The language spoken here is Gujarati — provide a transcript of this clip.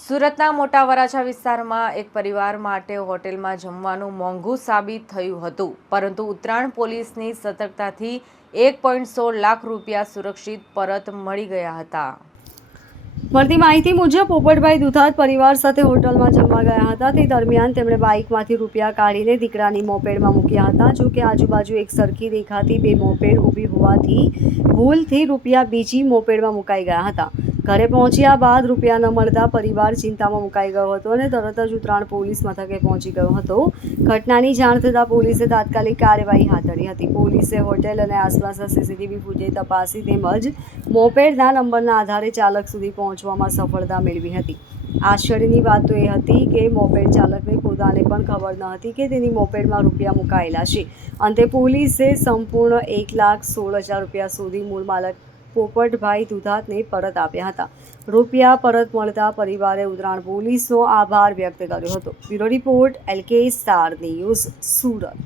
સુરતના મોટા વરાછા વિસ્તારમાં એક પરિવાર માટે હોટેલમાં જમવાનું મોંઘું સાબિત થયું હતું, પરંતુ ઉત્તરાયણ પોલીસની સતર્કતાથી 1.16 લાખ રૂપિયા સુરક્ષિત પરત મળી ગયા હતા। મળતી માહિતી મુજબ પોપટભાઈ દુધાત પરિવાર સાથે હોટલમાં જમવા ગયા હતા। તે દરમિયાન તેમણે બાઇકમાંથી રૂપિયા કાઢીને દીકરાની મોપેડમાં મૂક્યા હતા। જો કે આજુબાજુ એક સરખી દેખાતી બે મોપેડ ઊભી હોવાથી ભૂલથી રૂપિયા બીજી મોપેડમાં મુકાઈ ગયા હતા। ઘરે પહોંચ્યા બાદ રૂપિયા ન મળતા પરિવાર ચિંતામાં મુકાઈ ગયો હતો અને તરત જ ઉત્તરાયણ પોલીસ મથકે પહોંચી ગયો હતો। ઘટનાની જાણ થતાં પોલીસે તાત્કાલિક કાર્યવાહી હાથ ધરી હતી। પોલીસે હોટેલ અને આસપાસના સીસીટીવી ફૂટેજ તપાસી તેમજ મોપેડના નંબરના આધારે ચાલક સુધી પહોંચવામાં સફળતા મેળવી હતી। આશ્ચર્યની વાત તો એ હતી કે મોપેડ ચાલકને પોતાને પણ ખબર ન હતી કે તેની મોપેડમાં રૂપિયા મુકાયેલા છે। અંતે પોલીસે સંપૂર્ણ 1,16,000 રૂપિયા સુધી મૂળ માલક પોપટભાઈ દુધાતને પરત આપ્યા હતા। રૂપિયા પરત મળતા પરિવારે ઉત્તરાયણ પોલીસનો આભાર વ્યક્ત કર્યો હતો। Bureau report LK star news, Surat.